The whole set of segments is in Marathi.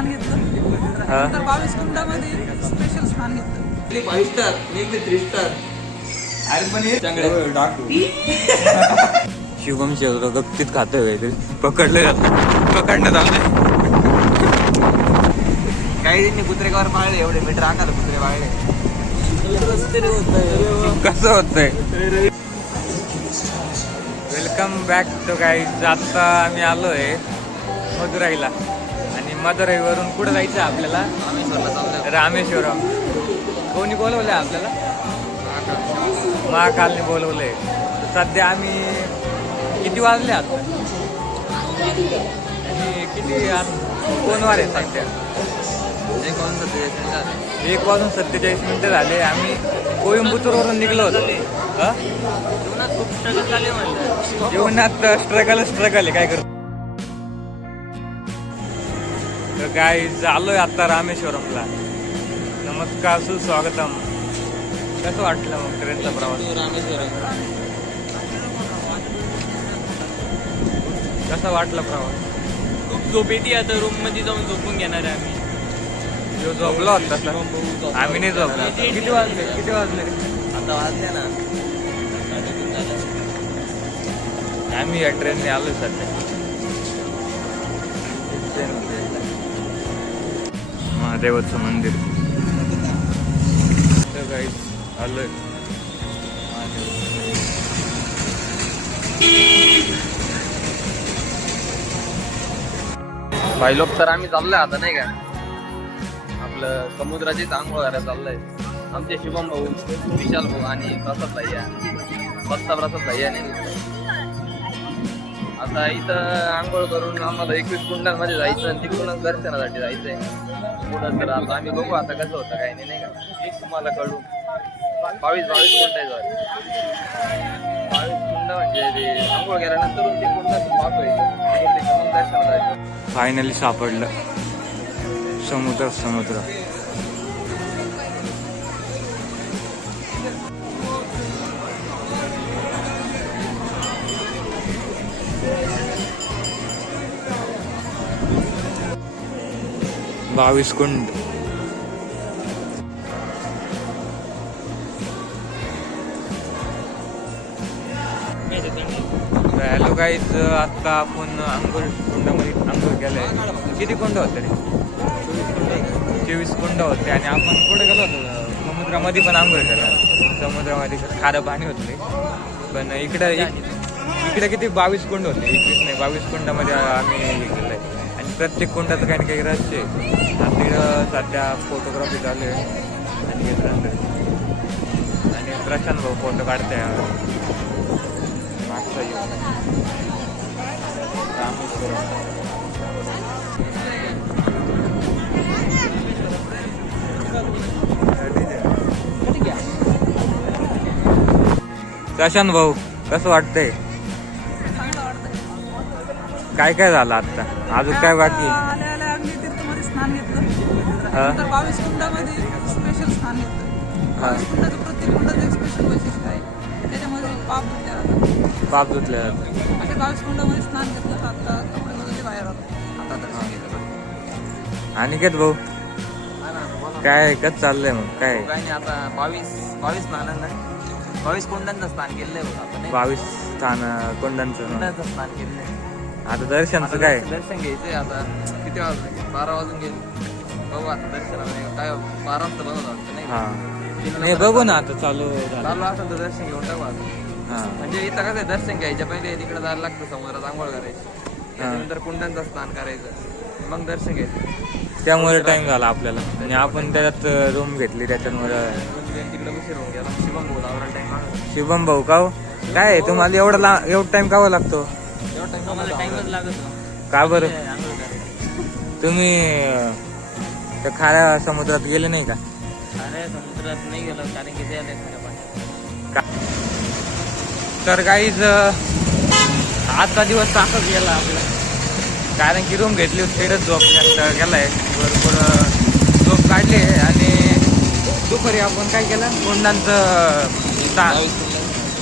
स्नान घेतलं. तर 22 कुंडामध्ये स्पेशल स्नान घेतलं. 5 स्टार, मी 3 स्टार. अरे पण हे शुभम शेवरो गप्तीत खातोय काहीतरी. पकडलं जातं, पकडण्यात आलं. काही त्यांनी कुत्रेकावर पाळले, एवढे मीटर आकाला कुत्रे पाळले. कसं होतंय. Welcome back to guys. आता आम्ही आलोय मदुराईला आणि मदुराईवरून कुठं जायचं आपल्याला? रामेश्वरम. कोणी बोलवलंय आपल्याला? महाकालने बोलवलंय. सध्या आम्ही किती वाजले आता आणि किती कोण वार आहे सध्या? 1:47 झाले. आम्ही कोइंबतूरवरून निघलो होतो. जीवनात स्ट्रगल आहे, काय करतो. तर काय आलोय आता रामेश्वरमला. नमस्कार, सुस्वागतम. कसं वाटलं मग ट्रेनचा प्रवास? कसा वाटला प्रवास? खूप झोप येते. आता रूम मध्ये जाऊन झोपून घेणार आहे आम्ही. जो झोपला होता तसा आम्ही नाही झोपला. किती वाजले आता वाजले ना. आम्ही या ट्रेनने आलोय सध्या. महादेवाचं मंदिर काही आलोय. भाई लोक तर आम्ही चाललोय आता नाही का आपलं समुद्राचीच आंघोळ करायला चाललंय. आमचे शुभम भाऊ, विशाल भाऊ आणि प्रसाद भैया, प्रसाद भैया नाही. आता इथं आंघोळ करून आम्हाला 21 कुंडांमध्ये जायचं आणि तिकडूनच दर्शनासाठी जायचंय पुढं. तर आता आम्ही बघू आता कसं होतं काही नाही का. तुम्हाला कळू. 22 कुंड आहे. 22 कुंड म्हणजे ते आंघोळ केल्यानंतर ते कुंडाचं पाप व्हायचं, मग दर्शनाला जायचं. फायनली सापडलं समुद्र. 22 कुंड. हॅलो गाईज, आता आपण कुंडामध्ये आंघोळ केलंय. किती कुंड होते रे? 24 कुंड होते. आणि आपण कुठे गेलो होतो? समुद्रामध्ये पण आंघोळ केलं. समुद्रामध्ये खारं पाणी होते. पण इकडे किती 22 कुंड होते. 21 नाही, 22 कुंडामध्ये आम्ही गेलोय. आणि प्रत्येक कुंडाचं काही ना काही रहस्य आहे. तिकडं सध्या फोटोग्राफी चालू आहे आणि आणि प्रशांत भाऊ फोटो काढताय. मागचा रामेश्वरम. प्रशांत भाऊ, कसं वाटतंय? चांगलं वाटतंय. काय काय झालं आता? अजून काय बाकी? आल्या अग्नी तीर्थमध्ये स्नान घेतलं. तर 22 कुंडामध्ये स्पेशल स्नान घेतलं. 22 कुंडाचं प्रत्येक कुंडाचं एक स्पेशल वैशिष्ट्य आहे. त्याच्यामध्ये पाप धुतले जातात. पाप धुतले जातात. असे 22 कुंडामध्ये स्नान घेतलं. आता कपडे बदलले बाहेर आलो. आता दर्शन घेतलं. अनिकेत भाऊ, काय कसं चाललंय मग? काय काही नाही. आता 22 स्नानांना 22 कुंडांचं स्नान केलंय बघ आपण. 22 कुंडांचं कुंडांचं स्नान केलंय. आता दर्शनचं काय? दर्शन घ्यायचंय. आता किती वाजले? 12 वाजून गेले. बघू आता दर्शनाला काय 12 वाजता बनवलं वाटतं नाही. हा नाही, बघू ना आता चालू झालं. चालू असेल तर दर्शन घेऊन टाकू आता. हा म्हणजे इथं कसं आहे, दर्शन घ्यायच्या पहिले तिकडे जायला लागतं समुद्रात आंघोळ करायची. त्यानंतर कुंडांचं स्नान करायचं, मग दर्शन घ्यायचं. त्यामुळे टाइम झाला आपल्याला. आणि आपण त्याच्यात रूम घेतली त्याच्यामुळे तिकडे उशीर होऊन गेला. शुभम भाऊ आवरायला टाइम लागला. शुभम भाऊ का हो? काय आहे, तुम्हाला एवढा टाइम कावा लागतो? तेव्हा टाइम आम्हाला टाइमच लागत. का बरं? आंघोळ करायची. तुम्ही त्या खाऱ्या समुद्रात गेले नाही का? अरे समुद्रात नाही गेलो कारण की ते तर काहीच आजचा दिवस तासच गेला आपला. कारण की रूम घेतली होती, तिकडे झोप गेलाय. भरपूर झोप काढली. आणि दुपारी आपण काय केलं, कुंडांचं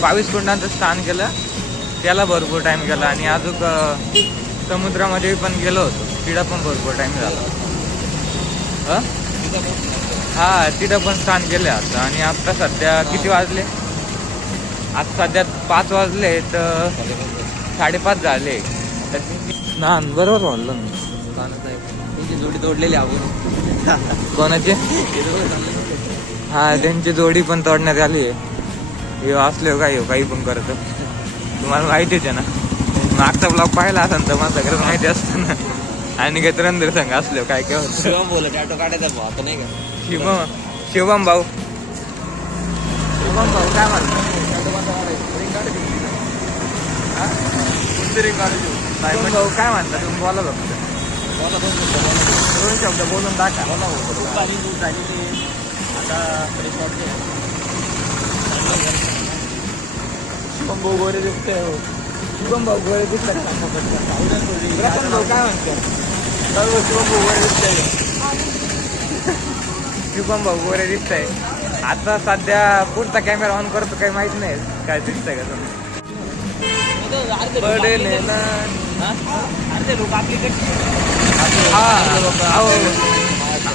22 कुंडांचं स्थान केलं. त्याला भरपूर टाइम गेला. आणि अजून समुद्रामध्ये पण गेलो होतो, तिला पण भरपूर टाइम झाला. हा हा तिथं पण स्नान केले आता. आणि आता सध्या किती वाजले? आता सध्या 5 वाजले तर 5:30 झाले. स्नान बरोबर म्हणलं मी. त्यांची जोडी तोडलेली आपण. कोणाचे? हा त्यांची जोडी पण तोडण्यात आली आहे. हे असले काही पण करत. तुम्हाला माहितीच आहे ना, मागचा ब्लॉग पाहिला असेल तर मला सगळं माहिती असतं ना. आणि काही तरंदर संघ असलो काय काय होतं. शिवम बोलत ऑटो काढायचा भाऊ आता नाही का? शिवम भाऊ काय म्हणतो? भाऊ काय म्हणता तुम्ही? बोला फक्त 2 शब्द बोलून टाका. शिवम भाऊ गोरे दिसतोय. शिवम भाऊ गोळे दिसतात भाऊ काय म्हणतो? शिवम भाऊ गोरे दिसतंय. आता सध्या पुढचा कॅमेरा ऑन करतो, काही माहित नाही काय दिसतंय का तुम्ही.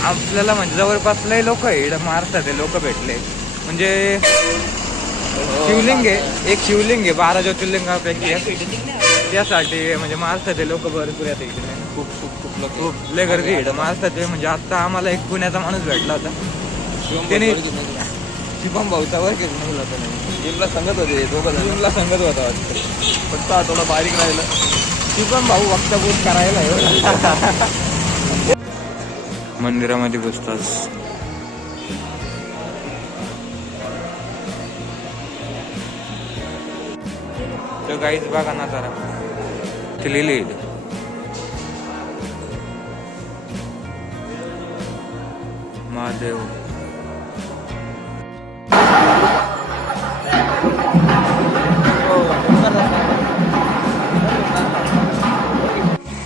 आपल्याला म्हणजे जवळपास लय लोक आहे इकडं महाराष्ट्रात लोक भेटले. म्हणजे शिवलिंग आहे, एक शिवलिंग आहे 12 ज्योतिर्लिंगापैकी एक. त्यासाठी म्हणजे महाराष्ट्राचे लोक भरपूर येते इकडे. खूप लय गर्दी आहे महाराष्ट्राचे. म्हणजे आता आम्हाला एक पुण्याचा माणूस भेटला होता. त्याने शिवम भाऊचा वर्क निघला होता. जिमला सांगत होते दोघं जिमला सांगत होता वाटतं. फक्त थोडं बारीक राहिलं. शिवम भाऊ वक्तव्य करायला मंदिरामध्ये बसतात. तर काहीच बघा ना जरा ते लिहिले महादेव.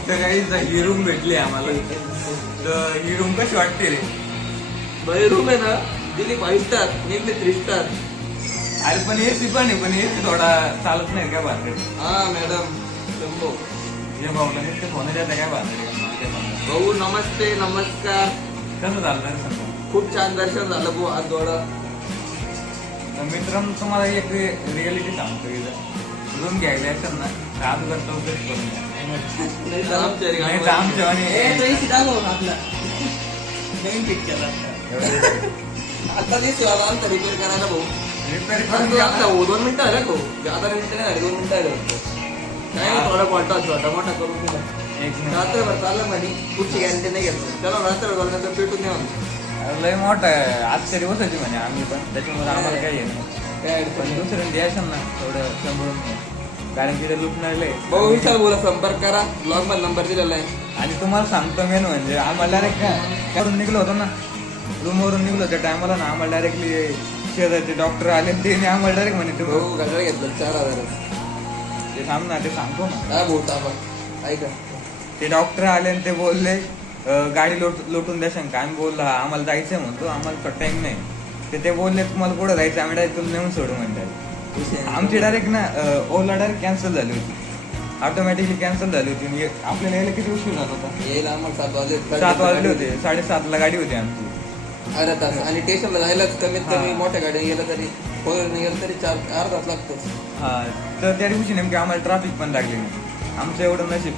तर काही ही रूम भेटली आम्हाला. तर ही रूम कशी वाटते रे? बरी रूम आहे ना, दिली 5 स्टार, निघली 3 स्टार. अरे पण एसी पण आहे, पण एसी थोडा चालत नाही का बाहेर? हा मॅडम शंभो हे भाऊला नुसते फोन देता काय बाहेर? भाऊ नमस्ते नमस्कार. कसं झालं दर्शन? खूप छान दर्शन झालं भाऊ. आज जोडा मित्रांनो तुम्हाला एक रिअलिटी सांगतो. इथं रूम घ्यायला असेल ना तर अगोदर चौकशी करून घ्या. नाही तर आमच्या आणि आता दिसतो आमचा रिपेअर करायला भाऊ. रिपेअर 2 मिनिटं आले भाऊ. आता मिनिटं नाही झाले, 2 मिनिटं आले होते. काय थोडा क्वाटा छोटा मोठा करून दिला. रात्रभर चाललं म्हणे, पुढची गॅरंटी नाही घेतली. त्याला रात्रभर झाल्यानंतर पेटून द्यावं. लय मोठं आहे. आजच्या दिवस होती म्हणे आम्ही पण, त्याच्यामुळे आम्हाला काही नाही. काय पण दुसऱ्या द्यायचं ना थोडं सांभाळून घ्या. कारण की ते लुटणार लय. भाऊ विचार बोला, संपर्क करा. ब्लॉग मध्ये नंबर दिलेला आहे. आणि तुम्हाला सांगतो मेन म्हणजे आम्हाला डायरेक्ट करून निघलो होतो ना, रूमवरून निघलो त्या टायमाला ना, आम्हाला डायरेक्टली शेजारचे डॉक्टर आले. ते आम्हाला डायरेक्ट म्हणे भाऊ गजरा घेतलं 4000. ते सांग ना, ते सांगतो ना काय बोलता आपण ऐका. ते डॉक्टर आले आणि ते बोलले गाडी लोटून द्या शंका. आम्ही बोललो आम्हाला जायचंय म्हणतो, आम्हाला टाइम नाही. ते बोलले तुम्हाला कुठं जायचं, आम्ही डायरेक्ट तुला नेऊन सोडू म्हणतात. आमची डायरेक्ट ना ओला डायरेक्ट कॅन्सल झाली होती, ऑटोमॅटिकली कॅन्सल झाली होती. आपल्याला यायला किती उशीर झाला होता? यायला आम्हाला 7 वाजले होते. 7:30ला गाडी होती आमची. अर्धा तास. आणि स्टेशनला जायलाच कमीत कमी मोठ्या गाडी गेलं तरी फोर गेलं तरी 4-अर्धा तास लागतोच. हा, तर त्या दिवशी नेमकी आम्हाला ट्रॅफिक पण लागली नाही. आमचं एवढं नशीब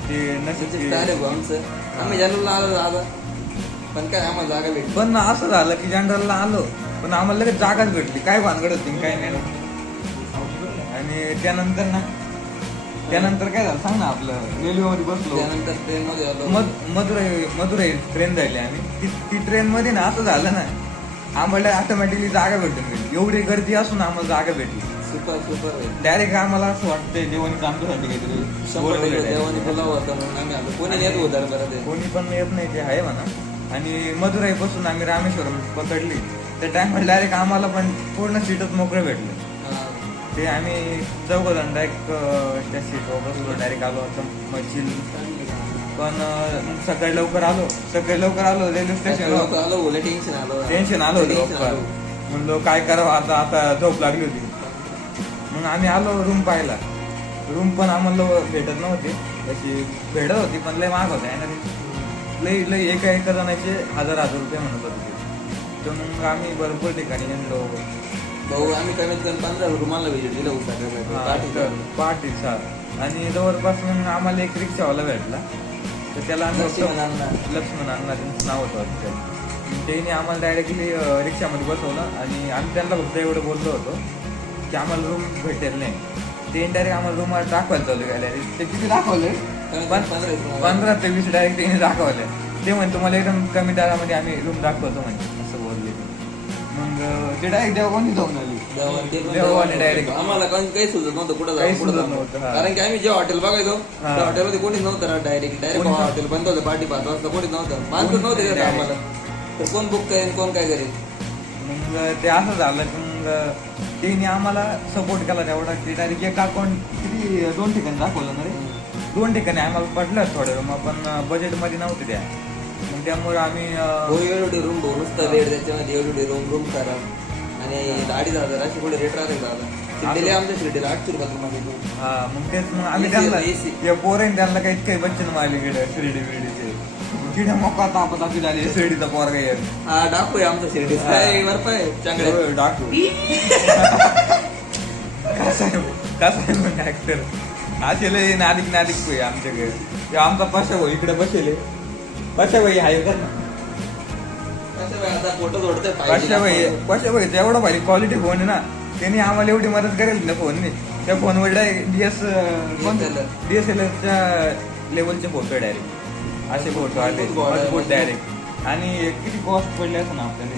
आमचं. आम्ही जनरलला आलो दादा, पण काय आम्हाला जागा भेटली. पण असं झालं की जनरलला आलो पण आम्हाला लगेच जागाच भेटली. काय भानगड होती काय नाही. आणि त्यानंतर काय झालं सांग ना. आपलं रेल्वेमध्ये बसलो, त्यानंतर ट्रेनमध्ये आलो. मधुराई ट्रेन झाली आम्ही. ती ट्रेन मध्ये ना असं झालं ना, आम्हाला ऑटोमॅटिकली जागा भेटून गेली. एवढी गर्दी असून आम्हाला जागा भेटली. सुपर डायरेक्ट आम्हाला असं वाटतं जेवण आमच्यासाठी काहीतरी देवानी बोलावं होतं म्हणून आम्ही आलो. कोणी येत होतं बरं, कोणी पण येत नाही ते आहे म्हणा. आणि मधुराई पासून आम्ही रामेश्वरम पकडली. त्या टाइमला डायरेक्ट आम्हाला पण पूर्ण सीटच मोकळे भेटले. ते आम्ही 4 जण डायरेक्ट त्या सीटवर बसलो. डायरेक्ट आलो मच्छील. पण सकाळी लवकर आलो रेल्वे स्टेशनला आलो. टेन्शन आलं होतं. म्हणलो काय करावं आता झोप लागली होती. मग आम्ही आलो रूम पाहायला. रूम पण आम्हाला भेटत नव्हती. तशी भेटत होती पण लय महाग होत्या ना. लई लई एका जणाचे 1000 रुपये म्हणत होते. तर मग आम्ही भरपूर ठिकाणी गेलो. भाऊ आम्ही कमीत कमी 15 रुमाला व्हिजिट दिलं होतं पहाटेच. आणि जवळपास मग आम्हाला एक रिक्षावाला भेटला. तर त्याला आम्ही लक्ष्मण अण्णा त्यांचं नाव होतं वाटतं. त्याने आम्हाला डायरेक्टली रिक्षामध्ये बसवलं आणि आम्ही त्यांना फक्त एवढं बोललो होतो की आम्हाला रूम भेटेल नाही. ते डायरेक्ट आम्हाला रूम दाखवायला चालू गेले. ते किती दाखवले 15 ते 20 डायरेक्ट त्यांनी दाखवले. ते म्हणे तुम्हाला एकदम कमी दरामध्ये आम्ही रूम दाखवतो म्हणजे असं बोलले. मग ते डायरेक्ट देवाने जाऊन आली. देवाने डायरेक्ट आम्हाला काही सुचत नव्हतं कुठं नव्हतं. कारण की आम्ही जे हॉटेल बघायचो त्या हॉटेलमध्ये कोणीच नव्हतं. डायरेक्ट हॉटेल बंद होतं. पार्टी 5 वाजता कोणीच नव्हतं. माणसं नव्हते आम्हाला. तर कोण बुक करेन कोण काय करेल. मग ते असं झालं की मग त्यांनी आम्हाला सपोर्ट केला तेवढा की डायरेक्ट एक अकाउंट किती 2 ठिकाणी दाखवलं ना रे. 2 ठिकाणी आम्हाला पडलं थोडं रूम पण बजेटमध्ये नव्हते त्या. मग त्यामुळे आम्ही एवढे रूम नुसतं रेट त्याच्यामध्ये एवढे रूम करा आणि 2,500 असे कुठे रेट राहते दादा. आमच्या शिर्डीला 800 रुपये. हा मग तेच मग आम्ही त्यांना पोरं त्यांना काही बच्चन मारले गेलं शिर्डी बिर्डीचे किडे मोका तापत आपली झाली शिर्डीचा पोरगा येईल. हा डाकू आमचा शिर्डी चांगले डाकू कसं आहे मग ऍक्टर असेल नादिक नादिक आमच्याकडे. आमचा पशा भाऊ इकडे बसेल. पशा भाई आहे का पशा भाई एवढा भारी क्वालिटी फोन आहे ना. त्यांनी आम्हाला एवढी मदत करेल ना फोनने. त्या फोनवर DSLRच्या लेवलचे फोटो डायरेक्ट असे फोटो आले मजबूत डायरेक्ट. आणि किती कॉस्ट पडले असं ना आपल्याला.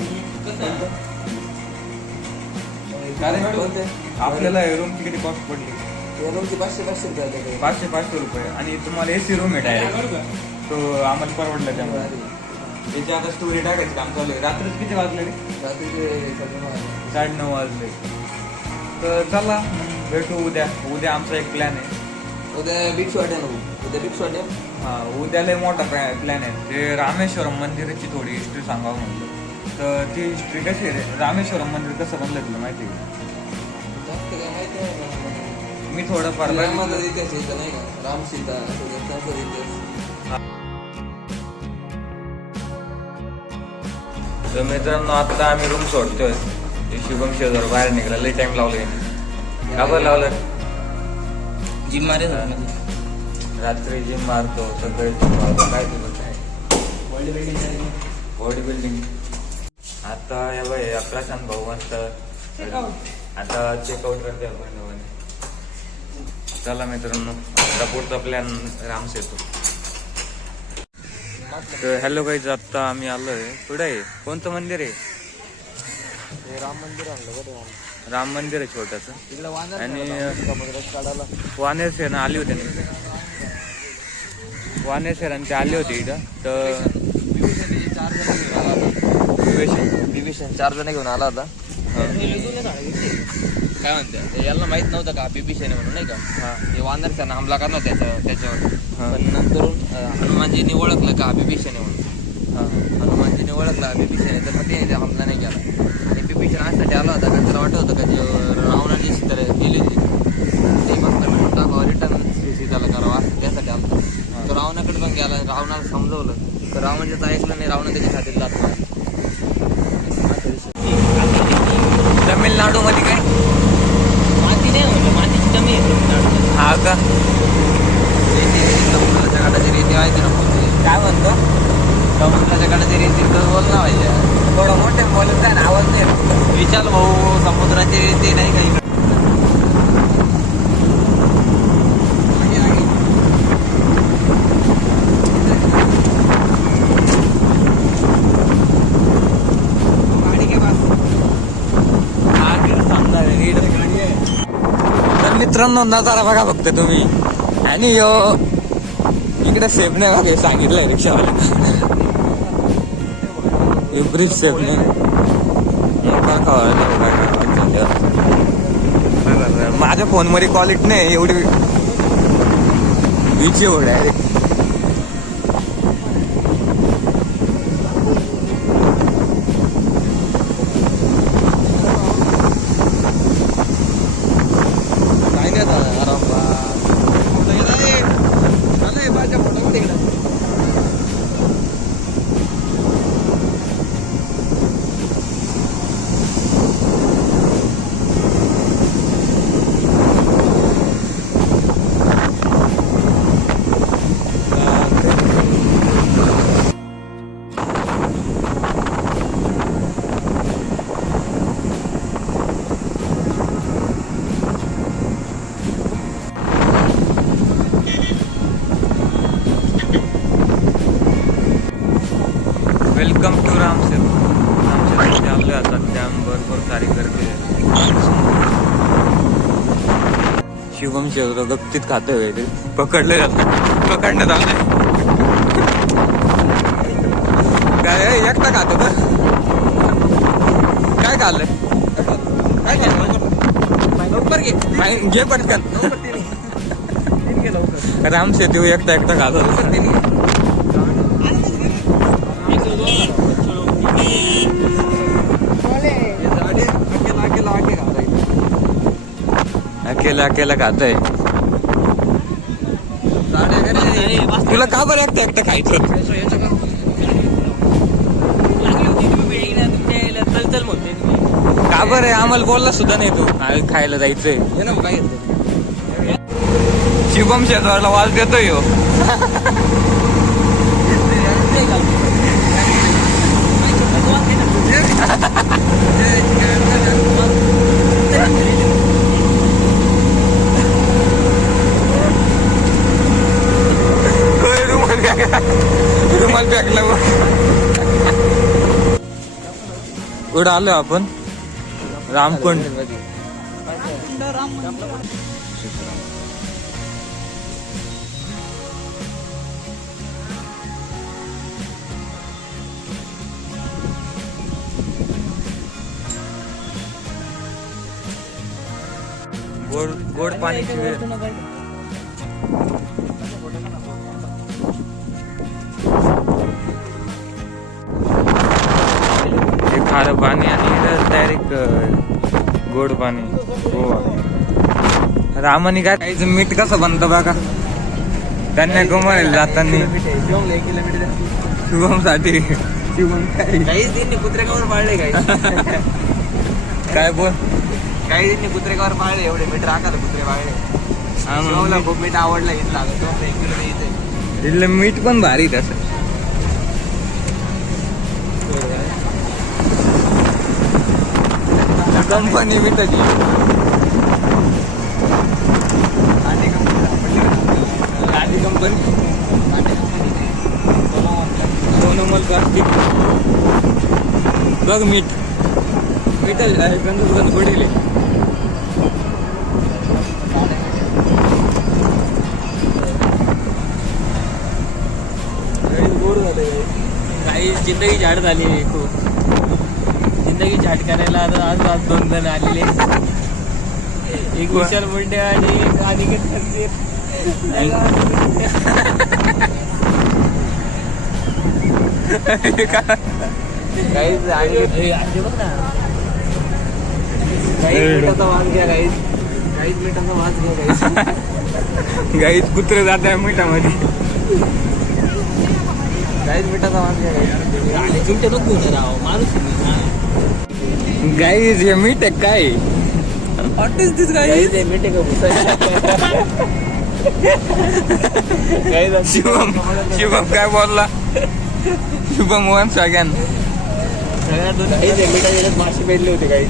आपल्याला रूमची किती कॉस्ट पडली. रूमची 500 रुपये. आणि तुम्हाला AC रूम आहे डायरेक्ट. तो आम्हाला परवडला त्यामुळे. त्याची आता स्टोरी टाकायची काम चालू आहे. रात्री किती वाजले रे. रात्रीचे 9:30 वाजले. तर चला भेटू उद्या आमचा एक प्लॅन आहे. उद्या बिग शॉट आहे ना. उद्या बिग शॉट आहे. हा उद्या लय मोठा प्लॅन आहे. ते रामेश्वरम मंदिराची थोडी हिस्ट्री सांगावं म्हणलं. तर ती हिस्ट्री कशी आहे. रामेश्वरम मंदिर कसं बनलं तुला माहिती आहे का. जास्त काय माहिती आहे. मी थोडंफार इतिहास येतं नाही का. राम सीता इतिहास. तर मित्रांनो आता आम्ही रूम सोडतोय. शुभम शेजार बाहेर निघाला. लई टाइम लावलोय. का बरं लावलं. जिम मारे रात्री जिम मारतो सकाळी जिम मारतो. काय तुझं काय बॉडी बिल्डिंग. आता या बाई प्रशांत भाऊ मस्त आता चेकआउट करते आपण. चला मित्रांनो आता पुढचा प्लॅन रामस येतो. तर हॅलो गाईज आता आम्ही आलोय. पुढे आहे कोणतं मंदिर आहे. राम मंदिर आणलं. राम मंदिर आहे छोटंसं. आणि वानेर सेना आली होती ना. वानेर सेनांचे आले होते इथं. तर बिभीषण 4 जण घेऊन आला होता. काय म्हणते याला माहित नव्हतं का बिभीषण म्हणून नाही का. हे वानर सेना हमला करणार त्याच्यावर. पण नंतर हनुमानजींनी ओळखलं का बिभीषण म्हणून. हनुमानजीने ओळखला बिभीषण. तर मग ते हमला नाही केला. आणि बिभीषण आजसाठी आला होता कारण त्याला वाटत होतं का जे रावणाची सीता गेली ते मस्त मिळून टाकावं रिटर्न सीताला करावा त्यासाठी आला होता. तो रावणाकडे पण गेला. रावणाला समजवलं तर रावणाचं ऐकलं नाही. रावण त्याच्या हातीत लागला. तमिळनाडू मध्ये काय माती नाही म्हणलं. मातीची कमी आहे तमिळनाडूमध्ये. हा का. समुद्राच्या काठाची रेती माहिती ना. काय म्हणतो. समुद्राच्या काठाची रेती तर बोल ना पाहिजे. थोडं मोठे बोलत आहे ना आवाज नाही. विचार भाऊ समुद्राची रेती नाही काही. मित्रांनो नजारा बघा फक्त तुम्ही. आणि इकडे सेफ नाही बघा सांगितलंय रिक्षावाले. ब्रिज सेफ नाही. माझ्या फोन मध्ये क्वालिटी नाही एवढी. बीच एवढं आहे. Welcome to Ramsetu. रामसेतूमध्ये आलो आता डॅम भरपूर सारी गर्दी आहे. शुभम शेवतो गप्तीत खातोय ते पकडलं जातं पकडण्यात आलं काय एकटा खातो का काय खाल्लंय काय घे पटकन रामसेतू एकटा खातो अकेला खातोय. तुला का बरं एकटं खायचं का बरं आम्हाला बोलला सुद्धा नाही तू खायला जायचंय. शुभम शेजवारला वाज देतोय हो. रुमाल पॅकला कुठं आलो आपण रामकुंड. राम मंदिर. गोड पाण्याची वेळ. खारं पाणी आणि डायरेक्ट गोड पाणी. गोवा रामानी काय काहीच मीठ कसं बनतं बघा कन्याकुमारीला जाताना शुभम साठी. काहीच दिन कुत्रेकावर पाळले काही काय बोल काही दिन कुत्रेकावर पाळले एवढे मीठ राखा कुत्रे पाळले. शिवमला खूप मीठ आवडलं इथं लागत इथलं मीठ पण भारी तसं. कंपनी मीठाची आधी कंपनी सोनोमल प्लास्टिक बघ मीठ गंध पडेल. काही जिंदगी झाड झाली खूप जिंदगी झाड करायला आज 2 जण आलेले. एक विशाल मुंडे आणि एक अनिकेत खंजीर. काहीच बघ ना काहीच मिठाचा वास घ्या काहीच मिठाचा वास घ्या गाईच कुत्रे जात आहे मिठामध्ये. काहीच मिठाचा वास घ्या चिमटे नको राव माणूस. गाईज हे मीठ आहे काय What is this guy? मीठ का शुभम काय बोलला शुभम वन्स अगेन. मिठाच्या माशी पेटले होते काही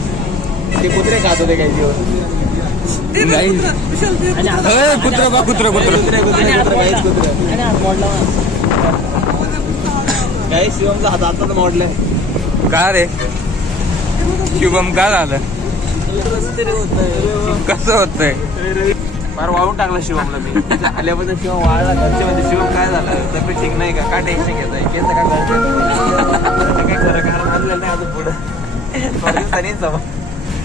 ते कुत्रे खात होते काही दिवस. कुत्र बा कुत्र काही शिवमचा हात आता मोडलाय का रे शुभम का झालं कसं होतंय. फार वाळून टाकला शिवमला मी आल्याबद्दल शिवम वाळला घरचे म्हणजे शिवम काय झालं तब्येत ठीक नाही का टेन्शन घेत आहे केस का घरचे काही खरं कारण आणलेलं नाही अजून पुढं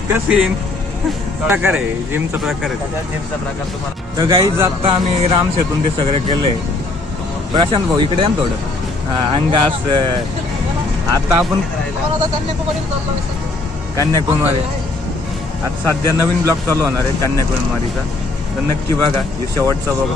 कसे प्रकार आहे जिमचा प्रकार आहे. जिमचा प्रकार तुम्हाला तर गाईज आता आम्ही रामसेतून ते सगळं केलंय. प्रशांत भाऊ इकडे आहे ना थोडं अंगास. आता आपण कन्याकुमारी आता सध्या नवीन ब्लॉग चालू होणार आहे कन्याकुमारीचा तर नक्की बघा शेवटचा बघा.